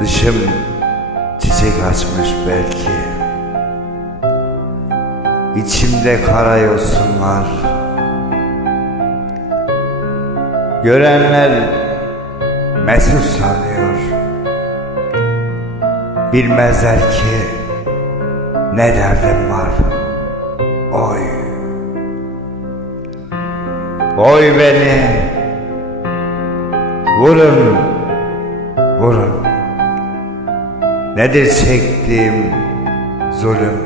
Dışım çiçek açmış belki. İçimde kara yosunlar. Görenler mesut sanıyor. Bilmezler ki ne derdim var. Oy. Oy beni. Vurun. Vurun Nedir çektiğim zulüm?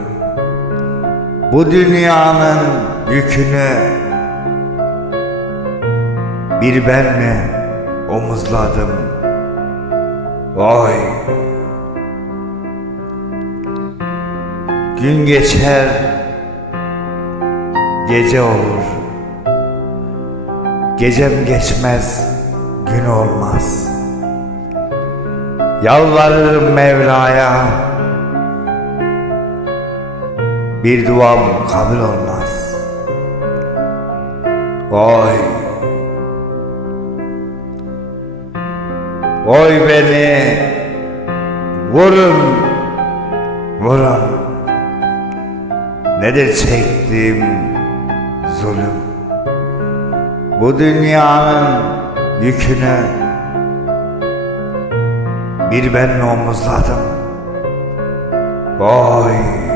Bu dünyanın yükünü Bir ben mi omuzladım? Oy Gün geçer Gece olur. Gecem geçmez Gün olmaz Yalvarırım Mevla'ya. Bir duam kabul olmaz. Oy. Oy beni. Vurun. Vurun Nedir çektiğim zulüm? Bu dünyanın yükünü bir ben omuzladım? Oy!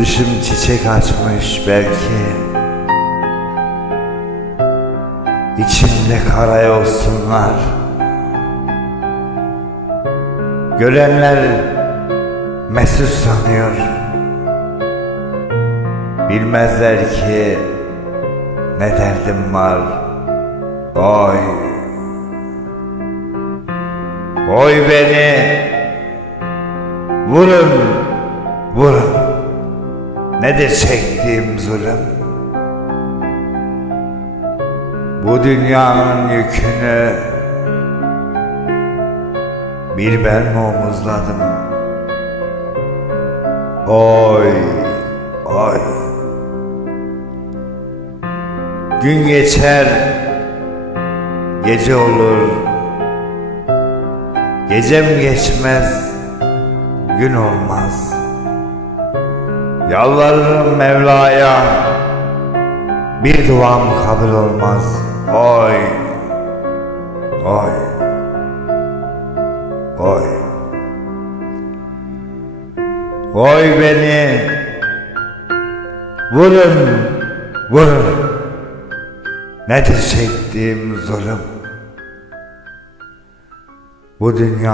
Dışım çiçek açmış belki. İçimde kara yosunlar. Görenler mesut sanıyor. Bilmezler ki ne derdim var. Oy. Oy beni. Vurun. Vurun Nedir çektiğim zulüm? Bu dünyanın yükünü bir ben mi omuzladım? Oy, oy. Gün geçer, gece olur. Gecem geçmez, gün olmaz.'' Yalvarırım Mevla'ya Bir duam kabul olmaz. Oy Oy Oy. Oy beni Vurun Vurun. Nedir çektiğim zulüm? Bu dünya